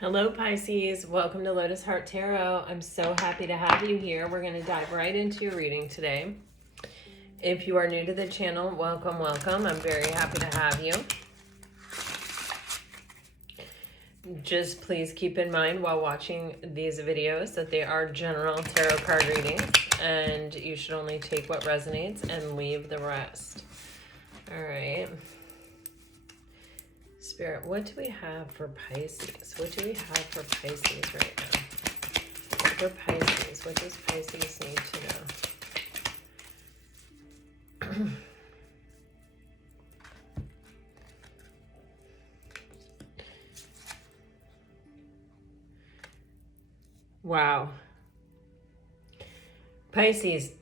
Hello, Pisces. Welcome to Lotus Heart Tarot. I'm so happy to have you here. We're going to dive right into your reading today. If you are new to the channel, welcome, welcome. I'm very happy to have you. Just please keep in mind while watching these videos that they are general tarot card readings, and you should only take what resonates and leave the rest. All right. Spirit, what do we have for Pisces? What do we have for Pisces right now? For Pisces, what does Pisces need to know? Wow. Pisces,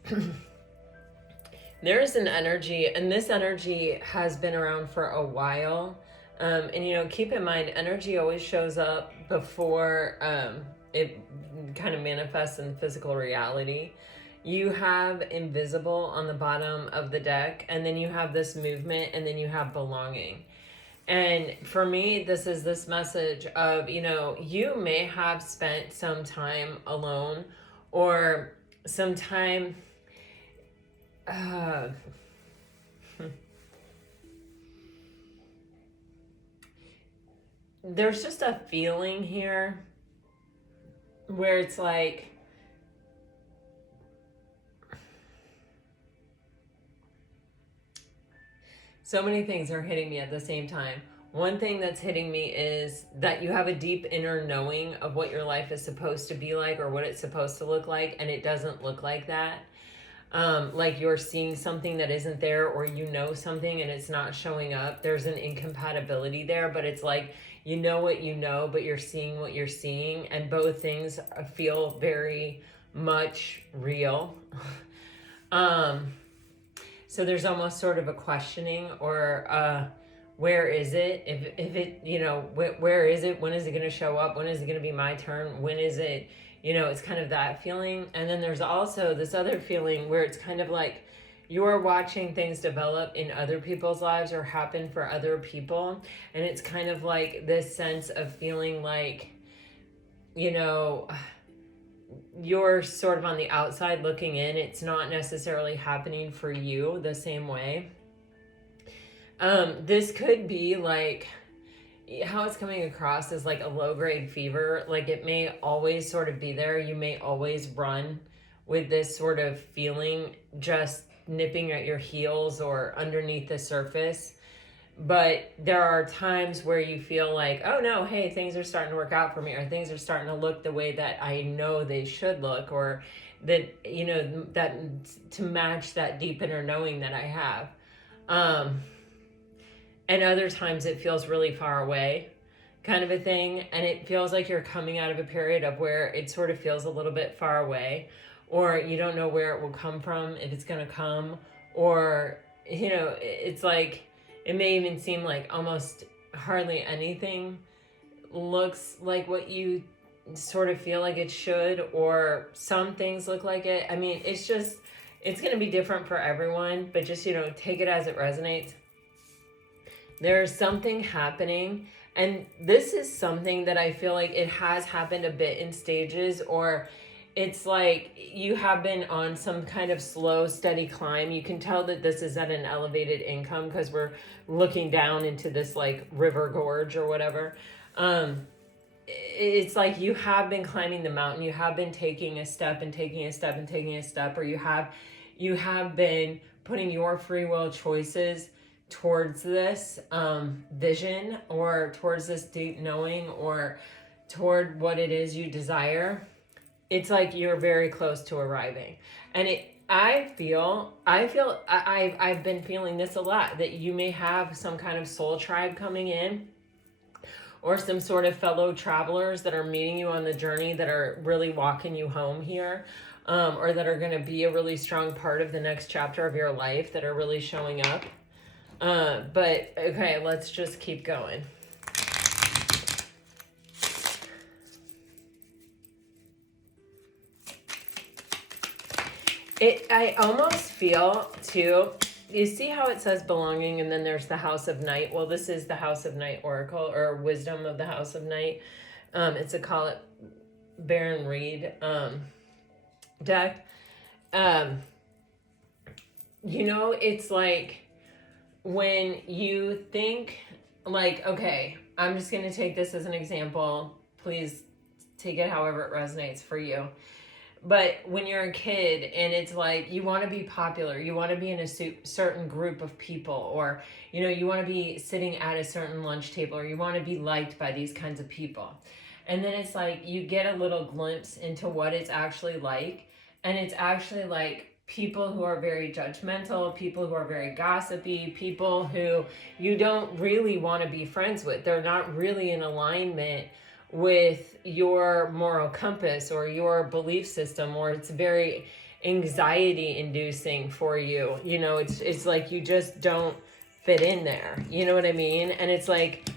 there is an energy, and this energy has been around for a while. And keep in mind, energy always shows up before it kind of manifests in physical reality. You have invisible on the bottom of the deck, and then you have this movement, and then you have belonging. And for me, this is this message of, you may have spent some time alone or some time there's just a feeling here where it's like so many things are hitting me at the same time. One thing that's hitting me is that you have a deep inner knowing of what your life is supposed to be like or what it's supposed to look like, and it doesn't look like that. Like you're seeing something that isn't there, or something and it's not showing up. There's an incompatibility there, but it's like you know what you know, but you're seeing what you're seeing, and both things feel very much real. So there's almost sort of a questioning or where is it? If it, where is it? When is it going to show up? When is it going to be my turn? When is it? It's kind of that feeling. And then there's also this other feeling where it's kind of like you're watching things develop in other people's lives or happen for other people. And it's kind of like this sense of feeling like, you're sort of on the outside looking in. It's not necessarily happening for you the same way. This could be like, how it's coming across is like a low-grade fever. Like it may always sort of be there. You may always run with this sort of feeling just nipping at your heels or underneath the surface. But there are times where you feel like, oh no, hey, things are starting to work out for me, or things are starting to look the way that I know they should look, or that, that to match that deep inner knowing that I have. And other times it feels really far away, kind of a thing. And it feels like you're coming out of a period of where it sort of feels a little bit far away, or you don't know where it will come from, if it's going to come, or, it's like, it may even seem like almost hardly anything looks like what you sort of feel like it should, or some things look like it. I mean, it's going to be different for everyone, but just, take it as it resonates. There's something happening, and this is something that I feel like it has happened a bit in stages, or it's like you have been on some kind of slow, steady climb. You can tell that this is at an elevated income because we're looking down into this like river gorge or whatever. It's like you have been climbing the mountain. You have been taking a step and taking a step and taking a step, or you have been putting your free will choices towards this vision, or towards this deep knowing, or toward what it is you desire. It's like you're very close to arriving. And I've been feeling this a lot, that you may have some kind of soul tribe coming in, or some sort of fellow travelers that are meeting you on the journey, that are really walking you home here, or that are going to be a really strong part of the next chapter of your life, that are really showing up. But okay, let's just keep going. I almost feel too, you see how it says belonging and then there's the House of Night? Well, this is the House of Night Oracle, or wisdom of the House of Night. It's a Call It Baron Reed deck. It's like when you think like, okay, I'm just going to take this as an example. Please take it however it resonates for you. But when you're a kid and it's like you want to be popular, you want to be in a certain group of people, or you want to be sitting at a certain lunch table, or you want to be liked by these kinds of people. And then it's like you get a little glimpse into what it's actually like, and it's actually like people who are very judgmental, people who are very gossipy, people who you don't really want to be friends with. They're not really in alignment with your moral compass or your belief system, or it's very anxiety inducing for you. It's like you just don't fit in there. You know what I mean? And it's like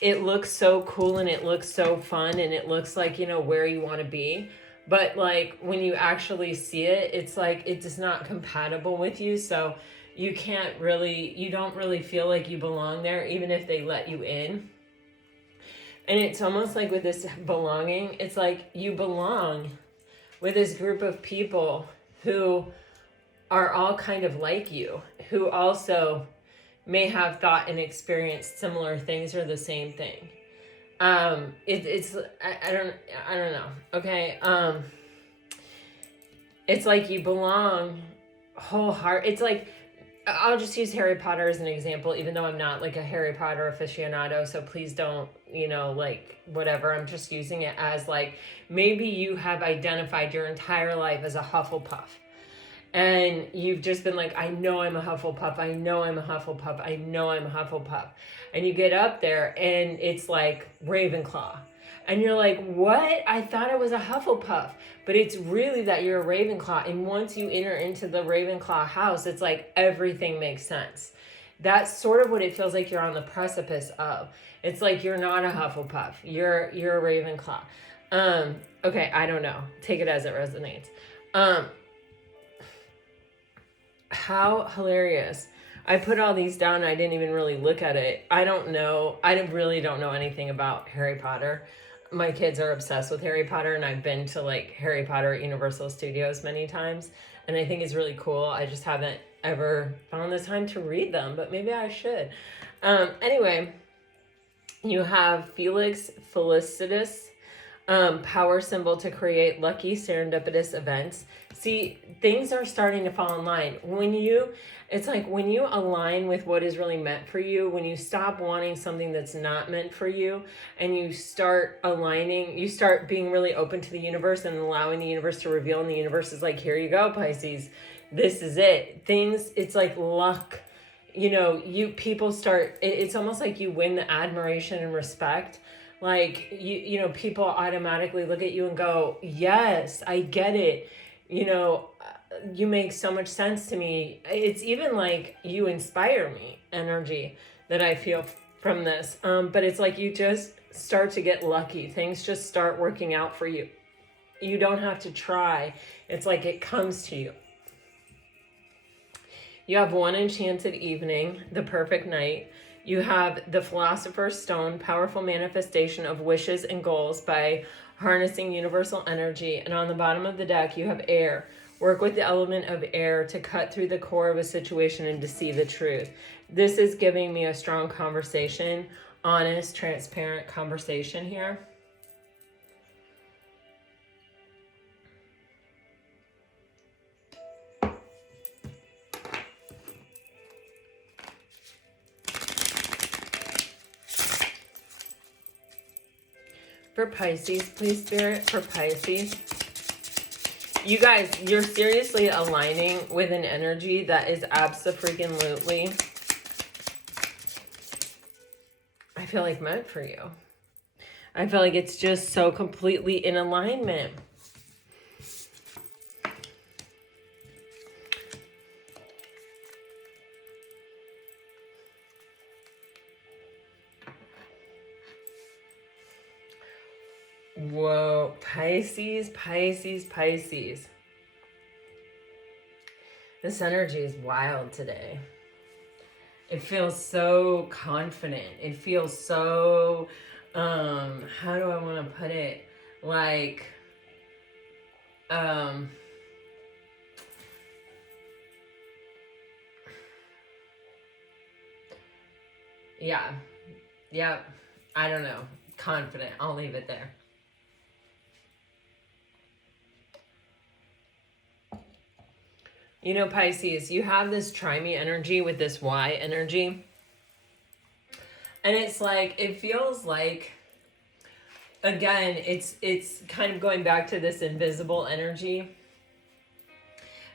it looks so cool and it looks so fun and it looks like where you want to be, but like when you actually see it, it's like it's just not compatible with you. So you don't really feel like you belong there, even if they let you in. And it's almost like with this belonging, it's like you belong with this group of people who are all kind of like you, who also may have thought and experienced similar things or the same thing. I don't know. Okay. It's like you belong wholehearted. It's like, I'll just use Harry Potter as an example, even though I'm not like a Harry Potter aficionado. So please don't, whatever. I'm just using it as like, maybe you have identified your entire life as a Hufflepuff. And you've just been like, I know I'm a Hufflepuff. I know I'm a Hufflepuff. I know I'm a Hufflepuff. And you get up there and it's like Ravenclaw. And you're like, what? I thought I was a Hufflepuff. But it's really that you're a Ravenclaw. And once you enter into the Ravenclaw house, it's like everything makes sense. That's sort of what it feels like you're on the precipice of. It's like you're not a Hufflepuff. You're a Ravenclaw. Okay, I don't know. Take it as it resonates. How hilarious. I put all these down and I didn't even really look at it. I don't know. I really don't know anything about Harry Potter. My kids are obsessed with Harry Potter, and I've been to like Harry Potter at Universal Studios many times, and I think it's really cool. I just haven't ever found the time to read them, but maybe I should. Anyway, you have Felix Felicitas, power symbol to create lucky serendipitous events. See, things are starting to fall in line. It's like when you align with what is really meant for you, when you stop wanting something that's not meant for you, and you start aligning, you start being really open to the universe and allowing the universe to reveal, and the universe is like, here you go, Pisces. This is it. It's like luck. People start, it's almost like you win the admiration and respect. Like, people automatically look at you and go, yes, I get it. You make so much sense to me. It's even like you inspire me energy that I feel from this. But it's like you just start to get lucky. Things just start working out for you. You don't have to try. It's like it comes to you. You have One Enchanted Evening, the perfect night. You have the Philosopher's Stone, powerful manifestation of wishes and goals by harnessing universal energy. And on the bottom of the deck, you have Air. Work with the element of air to cut through the core of a situation and to see the truth. This is giving me a strong conversation, honest, transparent conversation here. For Pisces, please, Spirit, for Pisces. You guys, you're seriously aligning with an energy that is abso-freaking-lutely, I feel like, meant for you. I feel like it's just so completely in alignment. Whoa, Pisces, Pisces, Pisces. This energy is wild today. It feels so confident. It feels so how do I want to put it? Like, yeah, yeah, I don't know. Confident. I'll leave it there. You know, Pisces, you have this try me energy with this Y energy. And it's like, it feels like, again, it's kind of going back to this invisible energy.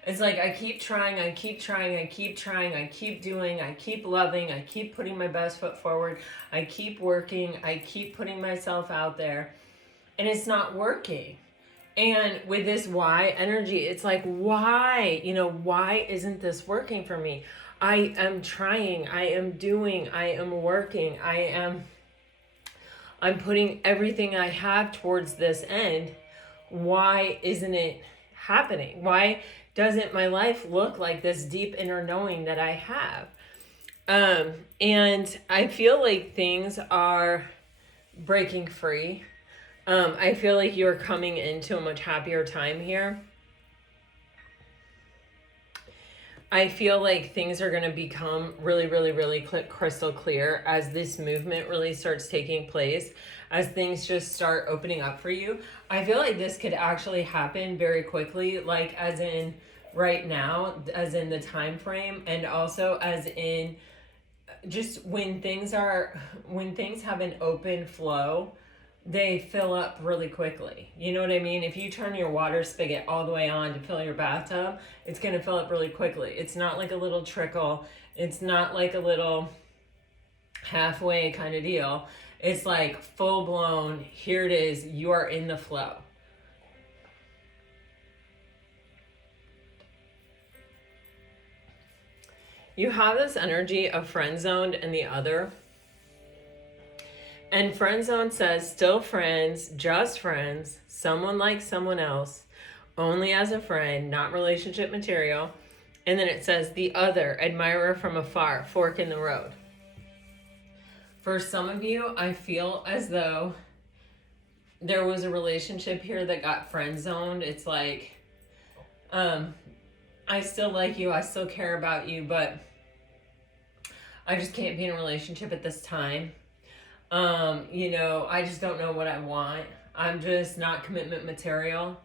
It's like, I keep trying, I keep trying, I keep trying, I keep doing, I keep loving, I keep putting my best foot forward, I keep working, I keep putting myself out there, and it's not working. And with this Y energy, it's like, why? You know, why isn't this working for me? I am trying, I am doing, I am working, I'm putting everything I have towards this end. Why isn't it happening? Why doesn't my life look like this deep inner knowing that I have? And I feel like things are breaking free. I feel like you're coming into a much happier time here. I feel like things are going to become really, really, really crystal clear as this movement really starts taking place, as things just start opening up for you. I feel like this could actually happen very quickly, like as in right now, as in the time frame, and also as in just when things have an open flow, they fill up really quickly. You know what I mean? If you turn your water spigot all the way on to fill your bathtub, it's going to fill up really quickly. It's not like a little trickle. It's not like a little halfway kind of deal. It's like full blown, here it is, you are in the flow. You have this energy of friend zoned and the other. And friend zone says still friends, just friends, someone like someone else, only as a friend, not relationship material. And then it says the other, admirer from afar, fork in the road. For some of you, I feel as though there was a relationship here that got friend zoned. It's like, I still like you, I still care about you, but I just can't be in a relationship at this time. You know, I just don't know what I want. I'm just not commitment material.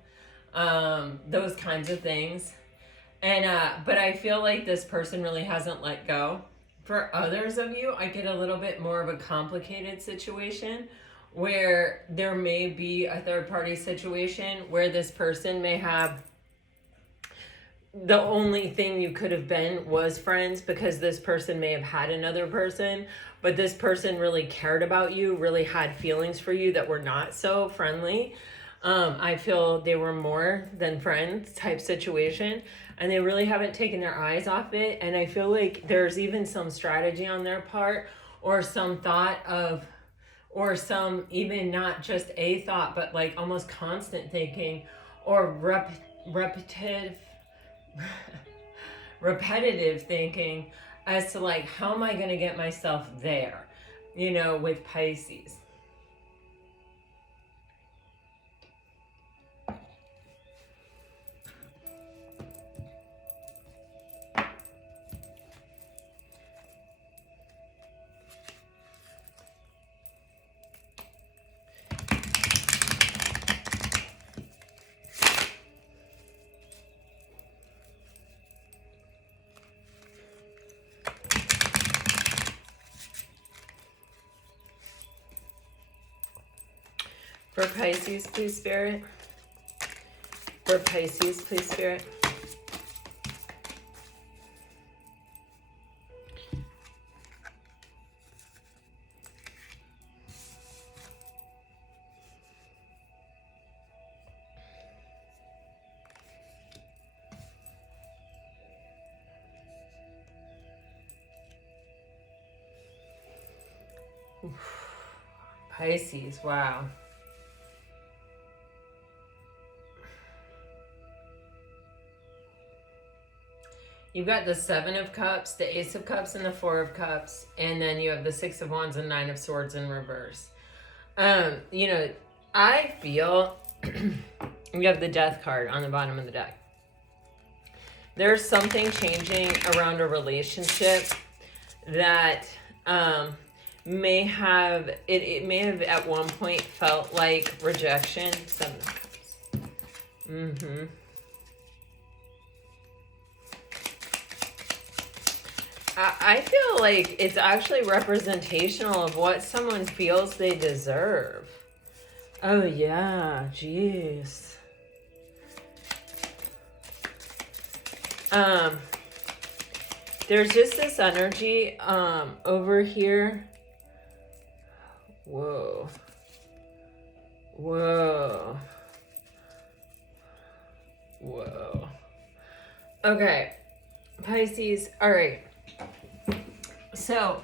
Those kinds of things. And, but I feel like this person really hasn't let go. For others of you, I get a little bit more of a complicated situation where there may be a third party situation where this person may have, the only thing you could have been was friends because this person may have had another person, but this person really cared about you, really had feelings for you that were not so friendly. I feel they were more than friends type situation, and they really haven't taken their eyes off it. And I feel like there's even some strategy on their part, or some thought of, or some even not just a thought, but like almost constant thinking or repetitive thinking as to like, how am I going to get myself there, you know, with Pisces. For Pisces, please, Spirit. For Pisces, please, Spirit. Pisces, wow. You've got the Seven of Cups, the Ace of Cups, and the Four of Cups. And then you have the Six of Wands and Nine of Swords in reverse. You know, I feel you have the death card on the bottom of the deck. There's something changing around a relationship that may have it may have at one point felt like rejection. Seven of Cups. I feel like it's actually representational of what someone feels they deserve. Oh yeah, jeez. There's just this energy over here. Whoa. Okay, Pisces. All right. So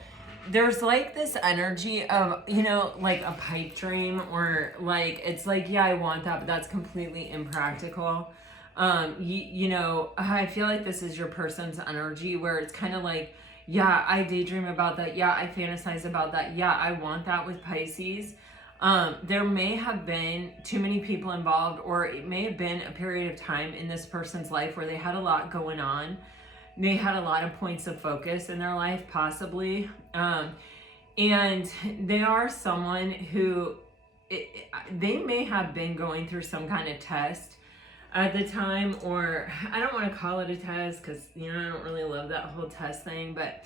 there's like this energy of, you know, like a pipe dream, or like, it's like, yeah, I want that, but that's completely impractical. You know, I feel like this is your person's energy where it's kind of like, yeah, I daydream about that. Yeah, I fantasize about that. Yeah, I want that with Pisces. There may have been too many people involved, or it may have been a period of time in this person's life where they had a lot going on. They had a lot of points of focus in their life, possibly. And they are someone who, they may have been going through some kind of test at the time, or I don't want to call it a test because, you know, I don't really love that whole test thing, but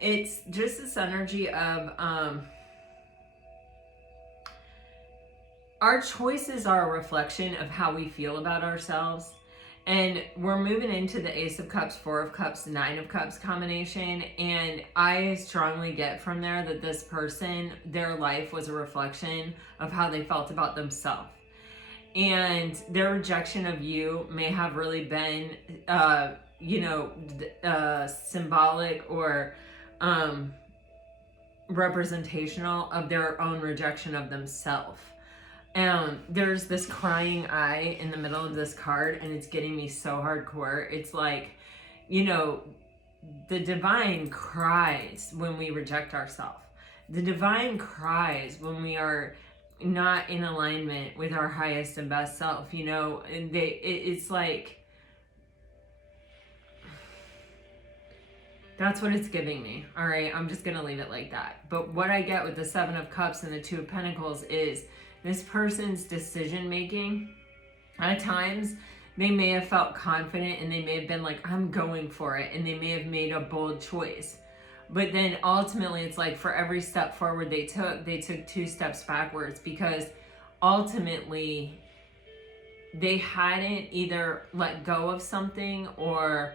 it's just this energy of our choices are a reflection of how we feel about ourselves. And we're moving into the Ace of Cups, Four of Cups, Nine of Cups combination. And I strongly get from there that this person, their life was a reflection of how they felt about themselves. And their rejection of you may have really been, you know, symbolic or representational of their own rejection of themselves. There's this crying eye in the middle of this card, and it's getting me so hardcore. It's like, you know, the divine cries when we reject ourselves. The divine cries when we are not in alignment with our highest and best self, you know, and it's like, that's what it's giving me. All right, I'm just gonna leave it like that. But what I get with the Seven of Cups and the Two of Pentacles is this person's decision making. At times, they may have felt confident and they may have been like, I'm going for it. And they may have made a bold choice. But then ultimately, it's like for every step forward they took 2 steps backwards, because ultimately they hadn't either let go of something or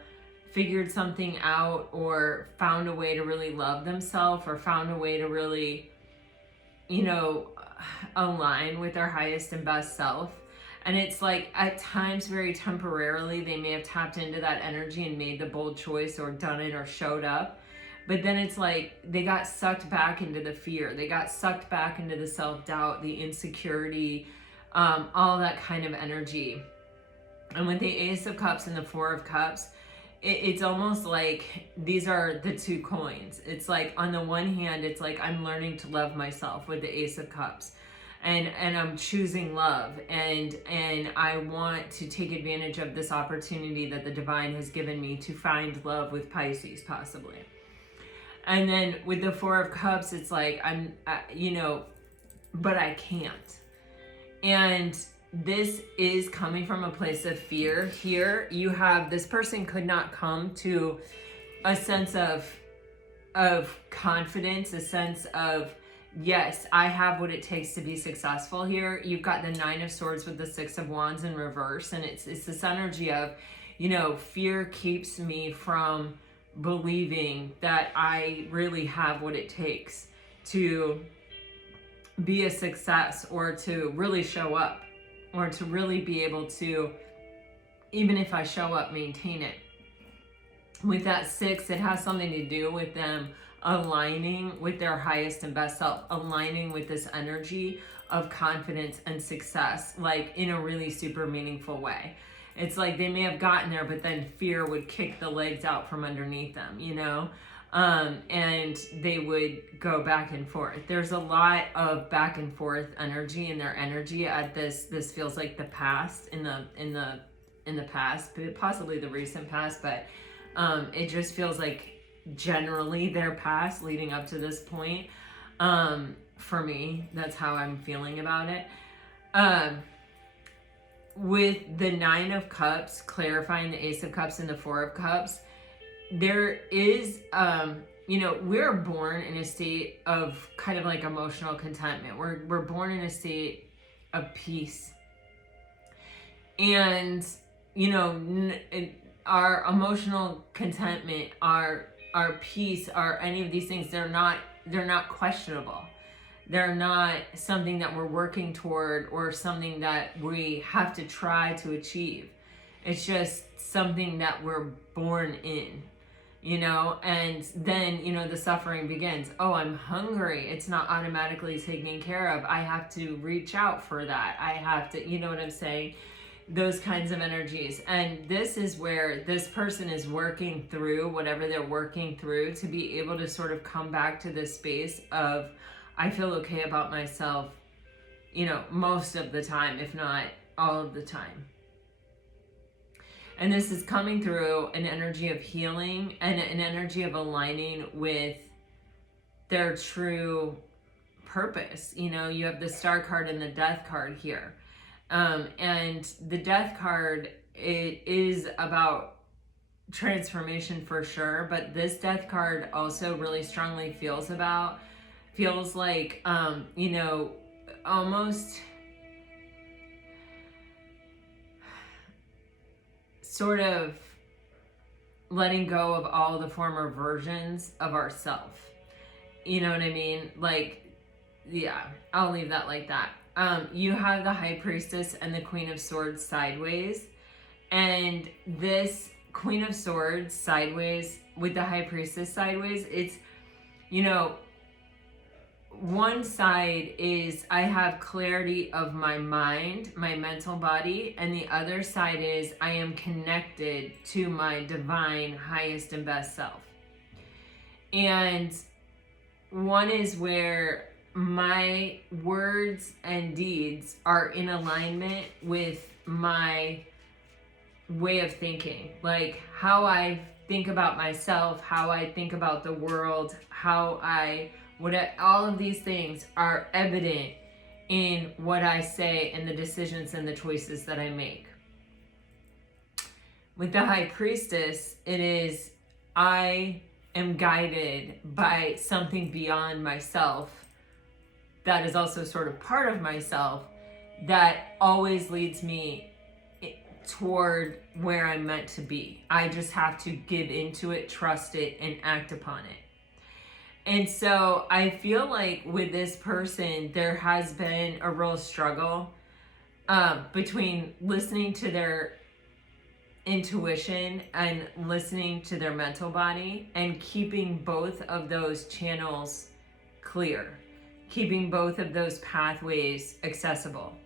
figured something out or found a way to really love themselves or found a way to really, you know, align with their highest and best self. And it's like at times very temporarily they may have tapped into that energy and made the bold choice or done it or showed up, but then it's like they got sucked back into the fear, they got sucked back into the self-doubt, the insecurity, all that kind of energy. And with the Ace of Cups and the Four of Cups, it's almost like these are the two coins. It's like on the one hand, it's like I'm learning to love myself with the Ace of Cups, and I'm choosing love, and I want to take advantage of this opportunity that the divine has given me to find love with Pisces, possibly. And then with the Four of Cups, it's like you know, but I can't. And this is coming from a place of fear. Here you have, this person could not come to a sense of confidence, a sense of, yes, I have what it takes to be successful here. You've got the Nine of Swords with the Six of Wands in reverse, and it's this energy of, you know, fear keeps me from believing that I really have what it takes to be a success, or to really show up, or to really be able to, even if I show up, maintain it. With that 6, it has something to do with them aligning with their highest and best self, aligning with this energy of confidence and success, like in a really super meaningful way. It's like they may have gotten there, but then fear would kick the legs out from underneath them, you know? And they would go back and forth. There's a lot of back and forth energy in their energy at this feels like the past, in the past, possibly the recent past, but it just feels like generally their past leading up to this point. For me, that's how I'm feeling about it. With the Nine of Cups clarifying the Ace of Cups and the Four of Cups, there is, we're born in a state of kind of like emotional contentment. We're born in a state of peace. And, our emotional contentment, our peace, our any of these things, they're not questionable. They're not something that we're working toward or something that we have to try to achieve. It's just something that we're born in, and then, the suffering begins. Oh, I'm hungry. It's not automatically taken care of. I have to reach out for that. I have to, you know what I'm saying? Those kinds of energies. And this is where this person is working through whatever they're working through to be able to sort of come back to this space of, I feel okay about myself, most of the time, if not all of the time. And this is coming through an energy of healing and an energy of aligning with their true purpose. You have the Star card and the Death card here. And the Death card, it is about transformation for sure, but this Death card also really strongly feels like, almost sort of letting go of all the former versions of ourselves. You know what I mean? Like, yeah, I'll leave that like that. You have the High Priestess and the Queen of Swords sideways. And this Queen of Swords sideways with the High Priestess sideways, it's, one side is I have clarity of my mind, my mental body, and the other side is I am connected to my divine, highest and best self. And one is where my words and deeds are in alignment with my way of thinking, like how I think about myself, how I think about the world, all of these things are evident in what I say and the decisions and the choices that I make. With the High Priestess, it is I am guided by something beyond myself that is also sort of part of myself that always leads me toward where I'm meant to be. I just have to give into it, trust it, and act upon it. And so I feel like with this person, there has been a real struggle between listening to their intuition and listening to their mental body and keeping both of those channels clear, keeping both of those pathways accessible,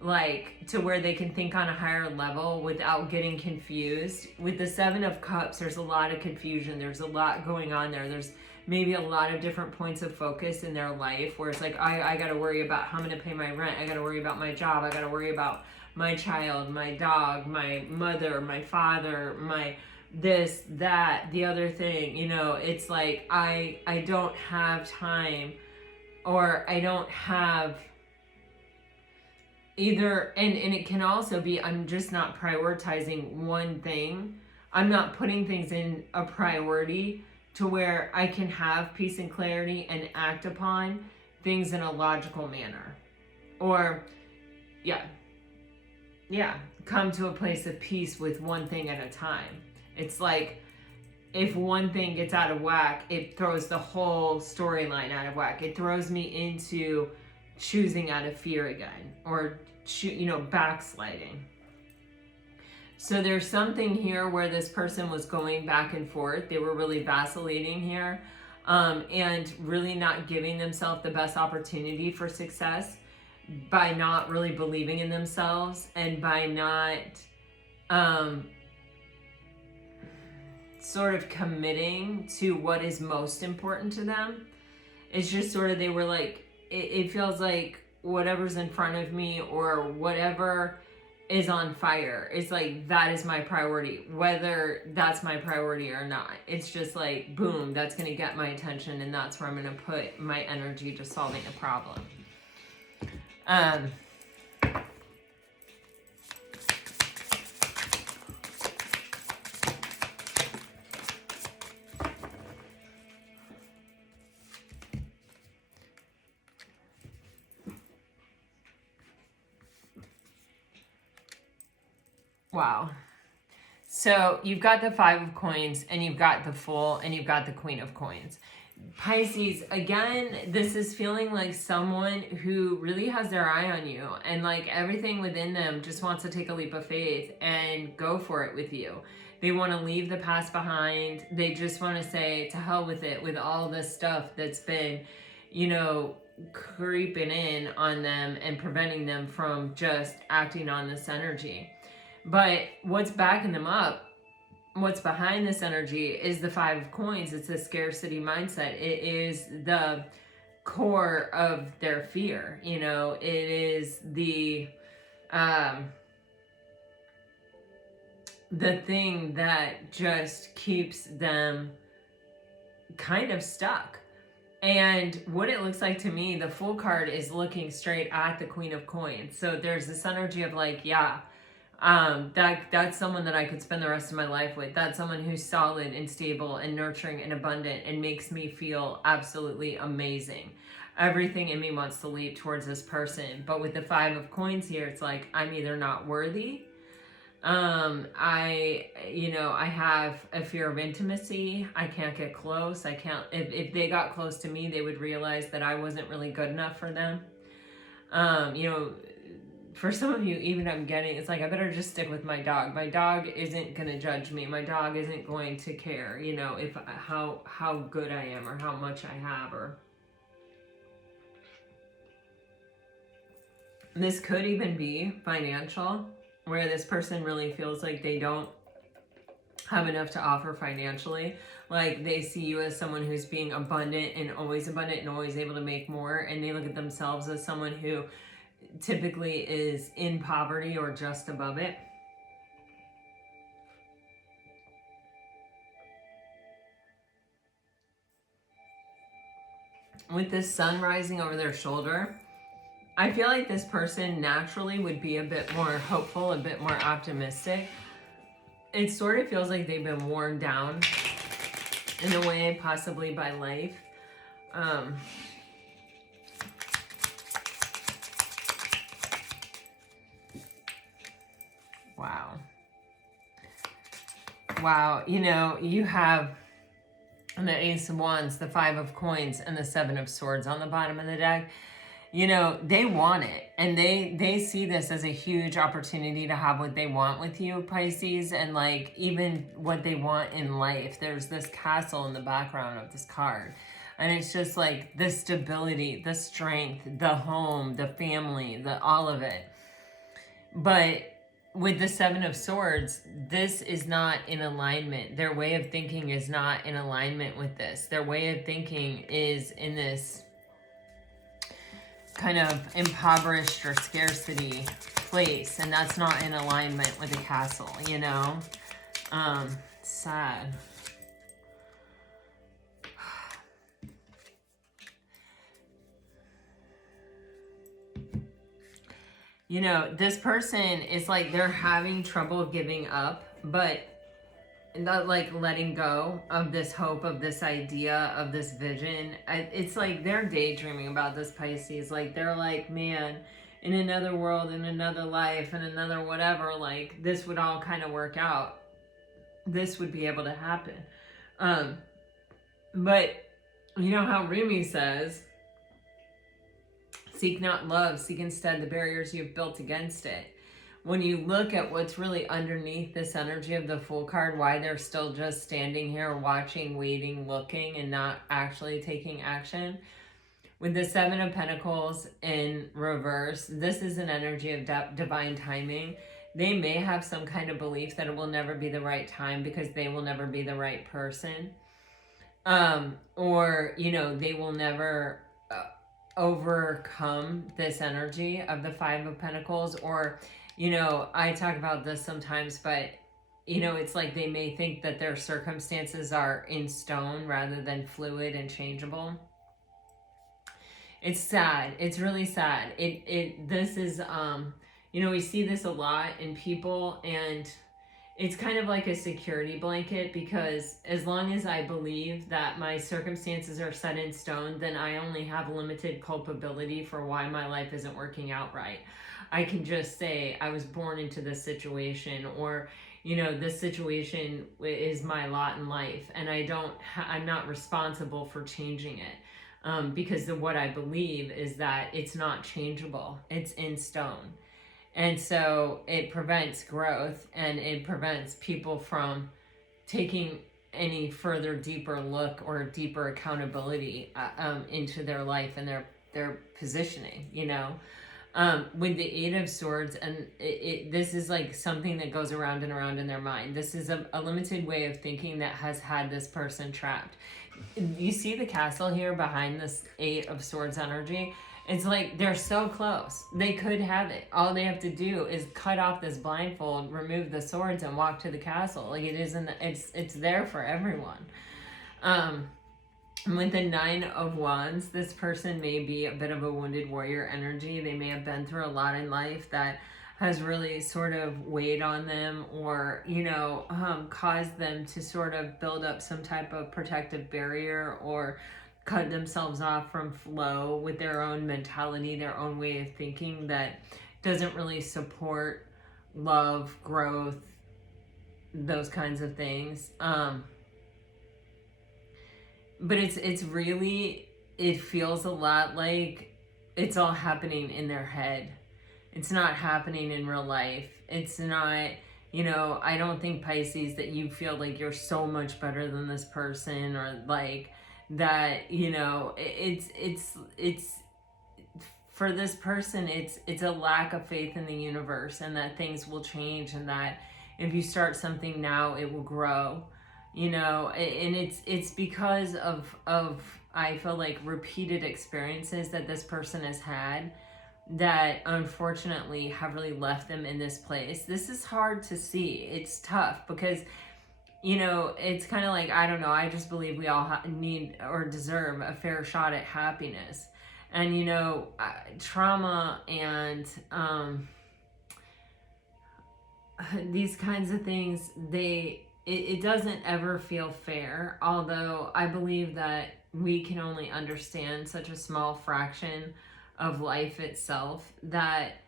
like to where they can think on a higher level without getting confused. With the Seven of Cups, there's a lot of confusion. There's a lot going on there. There's maybe a lot of different points of focus in their life where it's like, I got to worry about how I'm going to pay my rent. I got to worry about my job. I got to worry about my child, my dog, my mother, my father, my this, that, the other thing. It's like I don't have time, or I don't have either, and it can also be I'm just not prioritizing one thing. I'm not putting things in a priority to where I can have peace and clarity and act upon things in a logical manner. Or, come to a place of peace with one thing at a time. It's like, if one thing gets out of whack, it throws the whole storyline out of whack. It throws me into choosing out of fear again, or, backsliding. So there's something here where this person was going back and forth. They were really vacillating here, and really not giving themselves the best opportunity for success by not really believing in themselves and by not sort of committing to what is most important to them. It's just sort of, they were like, it feels like whatever's in front of me or whatever is on fire, it's like, that is my priority, whether that's my priority or not. It's just like, boom, that's going to get my attention, and that's where I'm going to put my energy to solving the problem. Wow. So you've got the 5 of coins, and you've got the Fool, and you've got the Queen of coins. Pisces, again, this is feeling like someone who really has their eye on you, and like everything within them just wants to take a leap of faith and go for it with you. They want to leave the past behind. They just want to say, to hell with it, with all this stuff that's been, you know, creeping in on them and preventing them from just acting on this energy. But what's backing them up, what's behind this energy, is the 5 of coins. It's a scarcity mindset. It is the core of their fear. You know, it is the thing that just keeps them kind of stuck. And what it looks like to me, the Fool card is looking straight at the Queen of coins. So there's this energy of like, yeah, that's someone that I could spend the rest of my life with. That's someone who's solid and stable and nurturing and abundant and makes me feel absolutely amazing. Everything in me wants to leap towards this person. But with the 5 of coins here, it's like, I'm either not worthy. I have a fear of intimacy. I can't get close. I can't, if they got close to me, they would realize that I wasn't really good enough for them. For some of you, even I'm getting, it's like, I better just stick with my dog. My dog isn't going to judge me. My dog isn't going to care, you know, if how good I am or how much I have. Or this could even be financial, where this person really feels like they don't have enough to offer financially. Like, they see you as someone who's being abundant and always able to make more. And they look at themselves as someone who typically is in poverty or just above it. With this sun rising over their shoulder, I feel like this person naturally would be a bit more hopeful, a bit more optimistic. It sort of feels like they've been worn down in a way, possibly by life. Wow. You know, you have the Ace of Wands, the 5 of coins, and the 7 of swords on the bottom of the deck. You know, they want it, and they see this as a huge opportunity to have what they want with you, Pisces, and like even what they want in life. There's this castle in the background of this card, and it's just like the stability, the strength, the home, the family, the all of it. But with the 7 of swords, this is not in alignment. Their way of thinking is not in alignment with this. Their way of thinking is in this kind of impoverished or scarcity place, and that's not in alignment with the castle, you know? Sad. You know, this person is like, they're having trouble giving up, but not like letting go of this hope, of this idea, of this vision. It's like they're daydreaming about this, Pisces. Like, they're like, man, in another world, in another life, in another whatever, like this would all kind of work out. This would be able to happen. But you know how Rumi says, seek not love, seek instead the barriers you've built against it. When you look at what's really underneath this energy of the Fool card, why they're still just standing here watching, waiting, looking, and not actually taking action. With the 7 of Pentacles in reverse, this is an energy of divine timing. they may have some kind of belief that it will never be the right time because they will never be the right person. Or, you know, they will never overcome this energy of the Five of Pentacles. Or, you know, I talk about this sometimes, but, you know, it's like they may think that their circumstances are in stone rather than fluid and changeable. It's sad. It's really sad. This is, you know, we see this a lot in people, and it's kind of like a security blanket, because as long as I believe that my circumstances are set in stone, then I only have limited culpability for why my life isn't working out right. I can just say I was born into this situation, or, you know, this situation is my lot in life, and I'm not responsible for changing it. Because of what I believe is that it's not changeable. It's in stone. And so it prevents growth, and it prevents people from taking any further deeper look or deeper accountability into their life and their positioning, you know. With the Eight of Swords, and this is like something that goes around and around in their mind. This is a limited way of thinking that has had this person trapped. You see the castle here behind this Eight of Swords energy? It's like they're so close. They could have it. All they have to do is cut off this blindfold, remove the swords, and walk to the castle. Like, it isn't. It's there for everyone. With the Nine of Wands, this person may be a bit of a wounded warrior energy. They may have been through a lot in life that has really sort of weighed on them, or, you know, caused them to sort of build up some type of protective barrier, or cut themselves off from flow with their own mentality, their own way of thinking that doesn't really support love, growth, those kinds of things. But it's really, it feels a lot like it's all happening in their head. It's not happening in real life. It's not, you know, I don't think, Pisces, that you feel like you're so much better than this person, or like that, you know, it's for this person, it's a lack of faith in the universe, and that things will change, and that if you start something now, it will grow, you know. And it's because of I feel like repeated experiences that this person has had that unfortunately have really left them in this place. This is hard to see. It's tough because, you know, it's kind of like, I don't know, I just believe we all need or deserve a fair shot at happiness. And, you know, trauma and these kinds of things, it doesn't ever feel fair. Although I believe that we can only understand such a small fraction of life itself, that,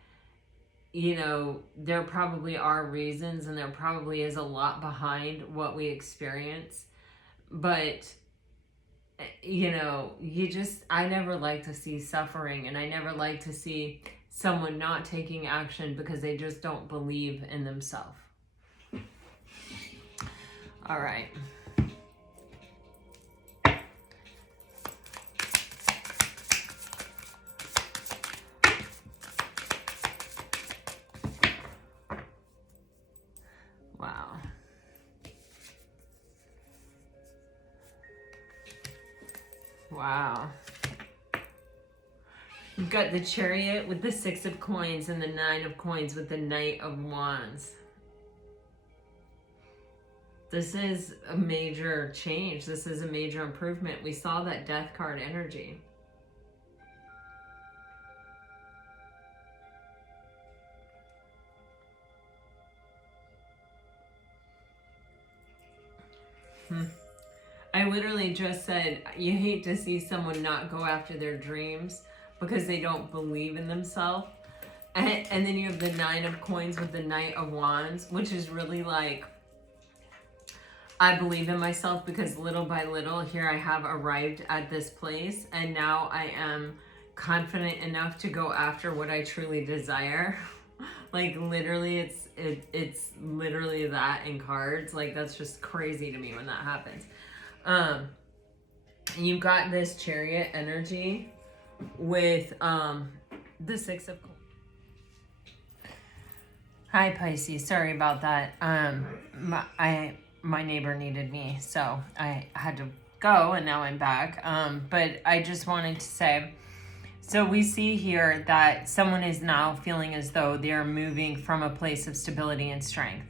you know, there probably are reasons, and there probably is a lot behind what we experience. But, you know, I never like to see suffering, and I never like to see someone not taking action because they just don't believe in themselves. All right. Wow. Wow. You've got the Chariot with the Six of Coins, and the Nine of Coins with the Knight of Wands. This is a major change. This is a major improvement. We saw that Death card energy. I literally just said, you hate to see someone not go after their dreams because they don't believe in themselves. And then you have the Nine of Coins with the Knight of Wands, which is really like, I believe in myself because little by little here I have arrived at this place, and now I am confident enough to go after what I truly desire. Like, literally, it's literally that in cards. Like, that's just crazy to me when that happens. You've got this Chariot energy with the Six of Coins. Hi Pisces, sorry about that. My neighbor needed me, so I had to go, and now I'm back. But I just wanted to say, so we see here that someone is now feeling as though they are moving from a place of stability and strength.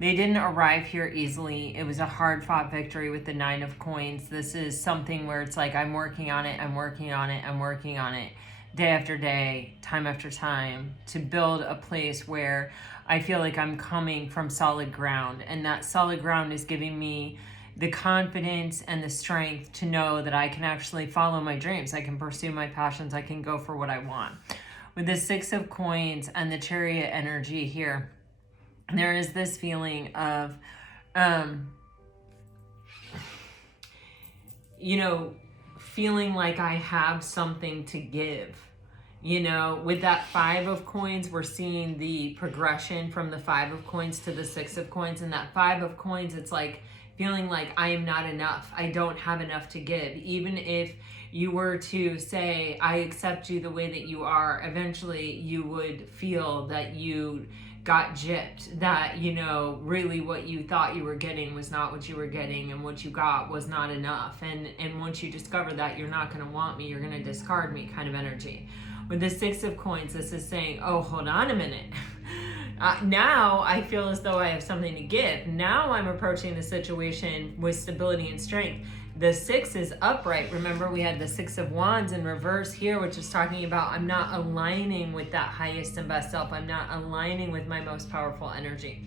They didn't arrive here easily. It was a hard fought victory with the 9 of coins. This is something where it's like, I'm working on it, I'm working on it, I'm working on it, day after day, time after time, to build a place where I feel like I'm coming from solid ground. And that solid ground is giving me the confidence and the strength to know that I can actually follow my dreams. I can pursue my passions. I can go for what I want. With the 6 of coins and the Chariot energy here, there is this feeling of, feeling like I have something to give. With that 5 of coins, we're seeing the progression from the 5 of coins to the 6 of coins. And that 5 of coins, it's like feeling like I am not enough. I don't have enough to give. Even if you were to say, I accept you the way that you are, eventually you would feel that you got gypped, that, really what you thought you were getting was not what you were getting, and what you got was not enough. And once you discover that, you're not going to want me, you're going to discard me kind of energy. With the 6 of coins, this is saying, oh, hold on a minute. Now I feel as though I have something to give. Now I'm approaching the situation with stability and strength. The 6 is upright. Remember, we had the 6 of wands in reverse here, which is talking about I'm not aligning with that highest and best self. I'm not aligning with my most powerful energy.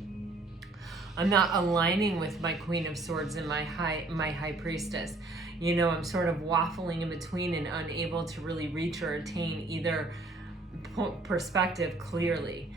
I'm not aligning with my Queen of Swords and my High Priestess. I'm sort of waffling in between and unable to really reach or attain either perspective clearly.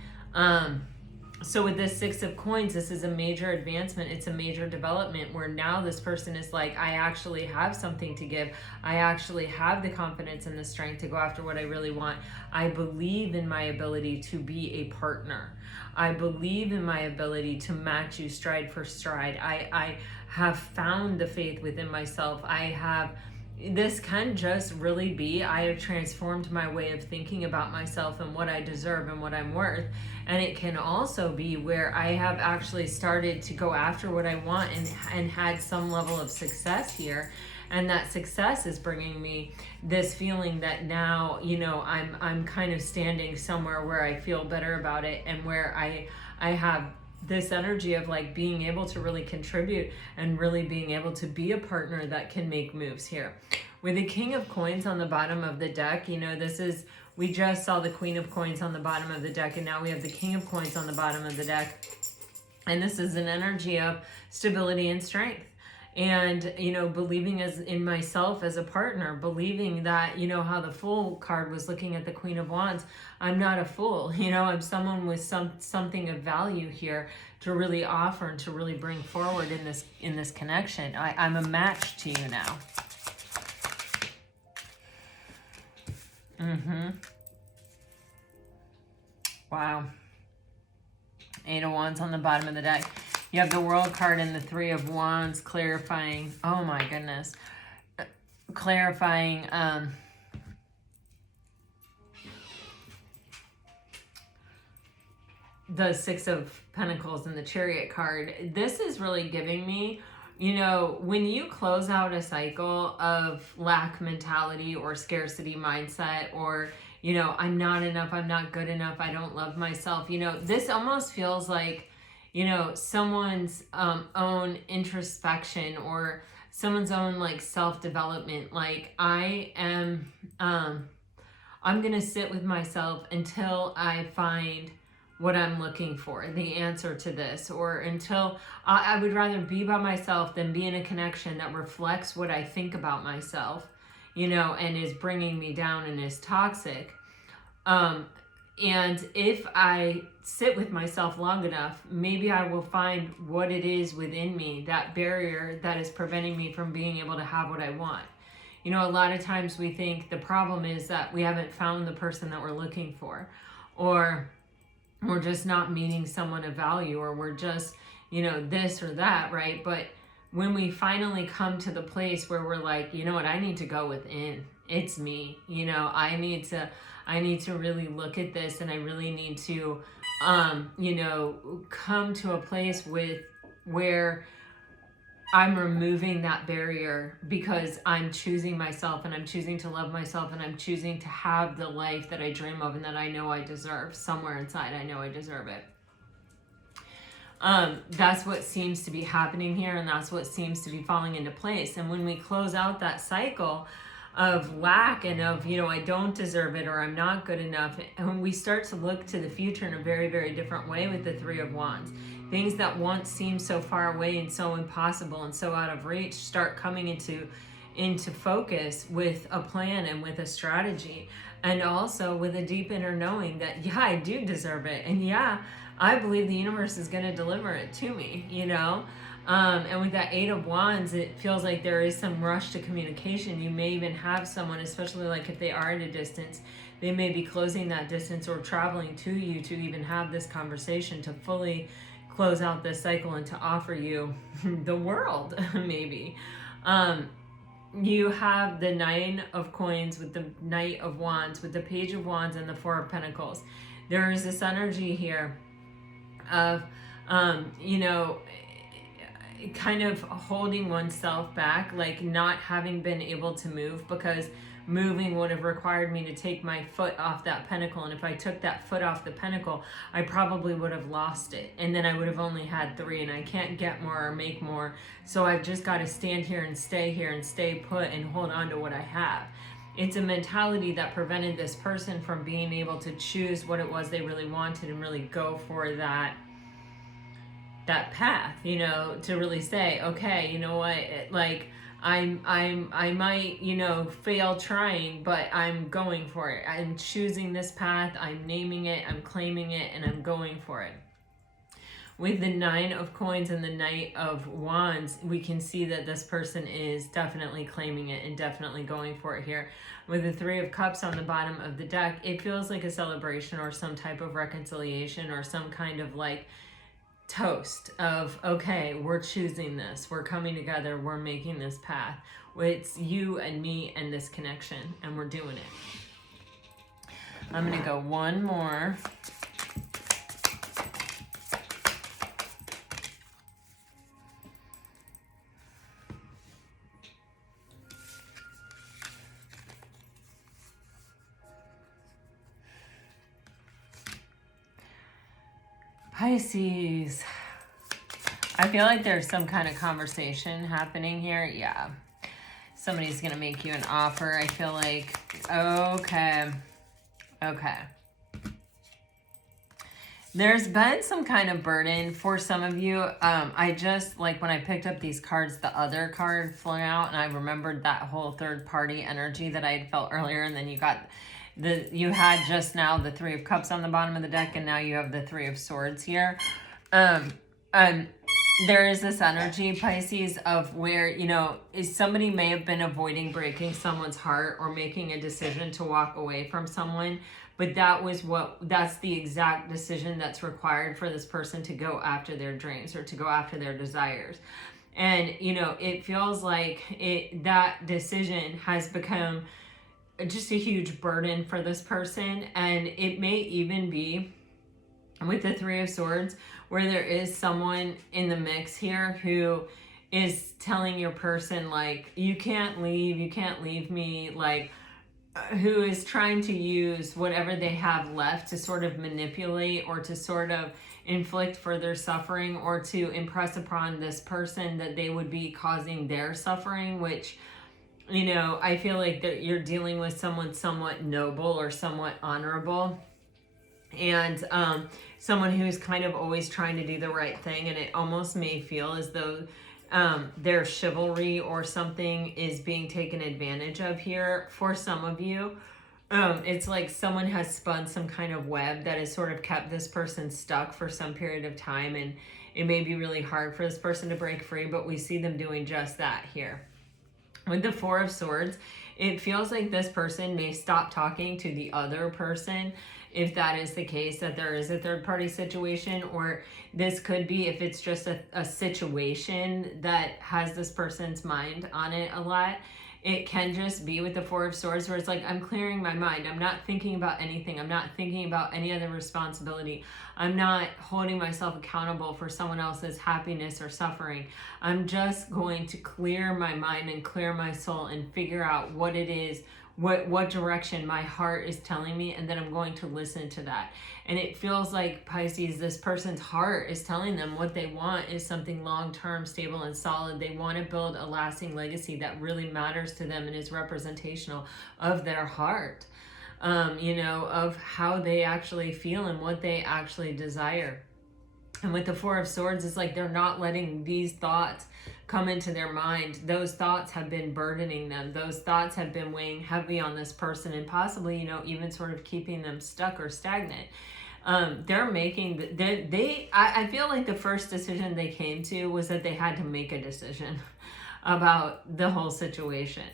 So with this 6 of coins, this is a major advancement. It's a major development where now this person is like, I actually have something to give. I actually have the confidence and the strength to go after what I really want. I believe in my ability to be a partner. I believe in my ability to match you stride for stride. I have found the faith within myself. This can just really be, I have transformed my way of thinking about myself and what I deserve and what I'm worth. And it can also be where I have actually started to go after what I want and had some level of success here. And that success is bringing me this feeling that now, I'm kind of standing somewhere where I feel better about it, and where I have this energy of like being able to really contribute and really being able to be a partner that can make moves here. With the King of Coins on the bottom of the deck, we just saw the Queen of Coins on the bottom of the deck, and now we have the King of Coins on the bottom of the deck. And this is an energy of stability and strength. And, believing in myself as a partner, believing that, how the Fool card was looking at the Queen of Wands. I'm not a fool, I'm someone with something of value here to really offer and to really bring forward in this connection. I'm a match to you now. Wow. 8 of Wands on the bottom of the deck. You have the World card and the 3 of Wands clarifying. Oh my goodness. Clarifying the 6 of Pentacles and the Chariot card. This is really giving me, when you close out a cycle of lack mentality or scarcity mindset, or, I'm not enough, I'm not good enough, I don't love myself, this almost feels like, someone's own introspection, or someone's own like self-development. Like I'm going to sit with myself until I find what I'm looking for, the answer to this, or until I would rather be by myself than be in a connection that reflects what I think about myself, and is bringing me down and is toxic. And if I sit with myself long enough, maybe I will find what it is within me, that barrier that is preventing me from being able to have what I want. A lot of times we think the problem is that we haven't found the person that we're looking for, or we're just not meeting someone of value, or we're just, this or that, right? But when we finally come to the place where we're like, you know what, I need to go within. It's me, I need to really look at this, and I really need to you know, come to a place where I'm removing that barrier because I'm choosing myself and I'm choosing to love myself and I'm choosing to have the life that I dream of and that I know I deserve. Somewhere inside, I know I deserve it. That's what seems to be happening here, and that's what seems to be falling into place. And when we close out that cycle of lack and of, you know, I don't deserve it or I'm not good enough, and when we start to look to the future in a very, very different way with the Three of Wands, things that once seemed so far away and so impossible and so out of reach start coming into focus with a plan and with a strategy, and also with a deep inner knowing that, yeah, I do deserve it, and yeah, I believe the universe is going to deliver it to me, you know? And with that Eight of Wands, it feels like there is some rush to communication. You may even have someone, especially like if they are at a distance, they may be closing that distance or traveling to you to even have this conversation, to fully close out this cycle and to offer you the world, maybe. You have the Nine of Coins with the Knight of Wands, with the Page of Wands and the Four of Pentacles. There is this energy here of, you know, kind of holding oneself back, like not having been able to move because moving would have required me to take my foot off that pentacle. And if I took that foot off the pentacle, I probably would have lost it. And then I would have only had three, and I can't get more or make more. So I've just got to stand here and stay put and hold on to what I have. It's a mentality that prevented this person from being able to choose what it was they really wanted and really go for that path, you know, to really say, okay, you know what, like I might, you know, fail trying, but I'm going for it. I'm choosing this path, I'm naming it, I'm claiming it, and I'm going for it. With the Nine of Coins and the Knight of Wands, we can see that this person is definitely claiming it and definitely going for it here. With the Three of Cups on the bottom of the deck, it feels like a celebration or some type of reconciliation or some kind of like toast of, okay, we're choosing this, we're coming together, we're making this path. It's you and me and this connection, and we're doing it. I'm gonna go one more. Pisces. I feel like there's some kind of conversation happening here. Yeah. Somebody's going to make you an offer. I feel like, okay. There's been some kind of burden for some of you. I just, like when I picked up these cards, the other card flung out and I remembered that whole third party energy that I had felt earlier. And then you had just now the Three of Cups on the bottom of the deck, and now you have the Three of Swords here. There is this energy, Pisces, of where, you know, somebody may have been avoiding breaking someone's heart or making a decision to walk away from someone, but that's the exact decision that's required for this person to go after their dreams or to go after their desires. And, you know, it feels like that decision has become just a huge burden for this person. And it may even be with the Three of Swords where there is someone in the mix here who is telling your person, like, you can't leave me, like, who is trying to use whatever they have left to sort of manipulate or to sort of inflict further suffering or to impress upon this person that they would be causing their suffering, which, you know, I feel like that you're dealing with someone somewhat noble or somewhat honorable, and someone who's kind of always trying to do the right thing, and it almost may feel as though their chivalry or something is being taken advantage of here for some of you. It's like someone has spun some kind of web that has sort of kept this person stuck for some period of time, and it may be really hard for this person to break free, but we see them doing just that here. With the Four of Swords, it feels like this person may stop talking to the other person, if that is the case, that there is a third party situation, or this could be if it's just a situation that has this person's mind on it a lot. It can just be with the Four of Swords where it's like, I'm clearing my mind. I'm not thinking about anything. I'm not thinking about any other responsibility. I'm not holding myself accountable for someone else's happiness or suffering. I'm just going to clear my mind and clear my soul and figure out what it is, what direction my heart is telling me, and then I'm going to listen to that. And it feels like, Pisces, this person's heart is telling them what they want is something long-term, stable, and solid. They want to build a lasting legacy that really matters to them and is representational of their heart, you know, of how they actually feel and what they actually desire. And with the Four of Swords, it's like they're not letting these thoughts come into their mind. Those thoughts have been burdening them. Those thoughts have been weighing heavy on this person and possibly, you know, even sort of keeping them stuck or stagnant. They're making, I feel like the first decision they came to was that they had to make a decision about the whole situation.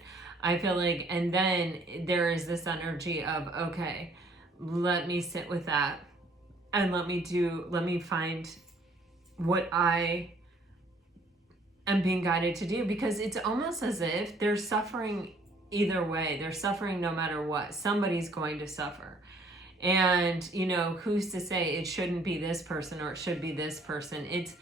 I feel like, and then there is this energy of, okay, let me sit with that. And let me find what I am being guided to do, because it's almost as if they're suffering either way. They're suffering no matter what. Somebody's going to suffer. And, you know, who's to say it shouldn't be this person or it should be this person? It's,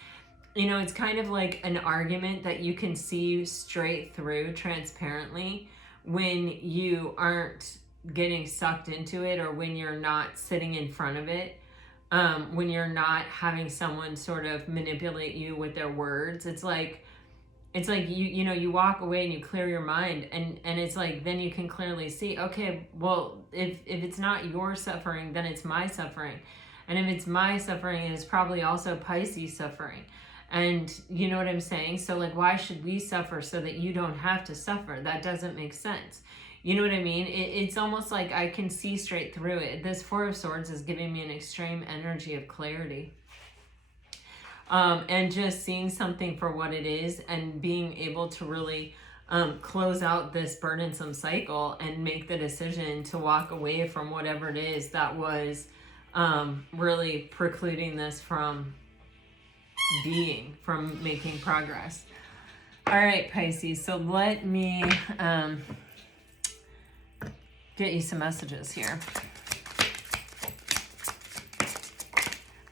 you know, it's kind of like an argument that you can see straight through transparently when you aren't getting sucked into it, or when you're not sitting in front of it. When you're not having someone sort of manipulate you with their words. It's like you know, you walk away and you clear your mind, and it's like, then you can clearly see, okay, well, if it's not your suffering, then it's my suffering. And if it's my suffering, it's probably also Pisces suffering. And you know what I'm saying? So like, why should we suffer so that you don't have to suffer? That doesn't make sense. You know what I mean? It's almost like I can see straight through it. This Four of Swords is giving me an extreme energy of clarity. And just seeing something for what it is and being able to really close out this burdensome cycle and make the decision to walk away from whatever it is that was really precluding this from making progress. All right, Pisces. So let me get you some messages here.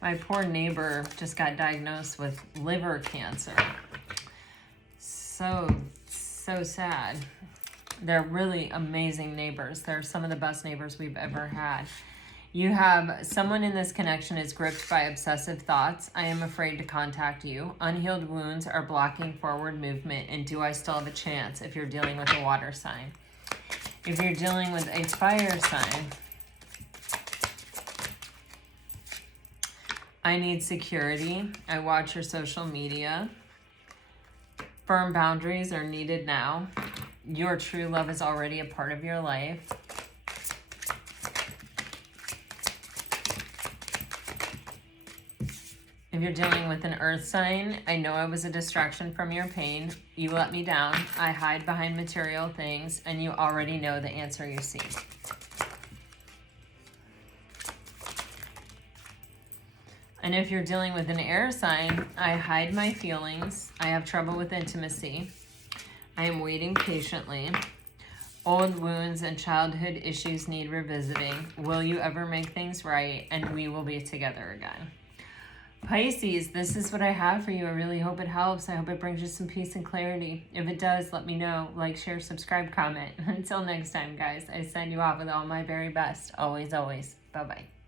My poor neighbor just got diagnosed with liver cancer. So sad. They're really amazing neighbors. They're some of the best neighbors we've ever had. You have someone in this connection is gripped by obsessive thoughts. I am afraid to contact you. Unhealed wounds are blocking forward movement. And do I still have a chance if you're dealing with a water sign? If you're dealing with a fire sign, I need security. I watch your social media. Firm boundaries are needed now. Your true love is already a part of your life. If you're dealing with an earth sign, I know I was a distraction from your pain. You let me down. I hide behind material things, and you already know the answer you seek. And if you're dealing with an air sign, I hide my feelings. I have trouble with intimacy. I am waiting patiently. Old wounds and childhood issues need revisiting. Will you ever make things right? And we will be together again. Pisces, this is what I have for you. I really hope it helps. I hope it brings you some peace and clarity. If it does, let me know. Like, share, subscribe, comment. Until next time, guys, I send you off with all my very best. Always, always. Bye-bye.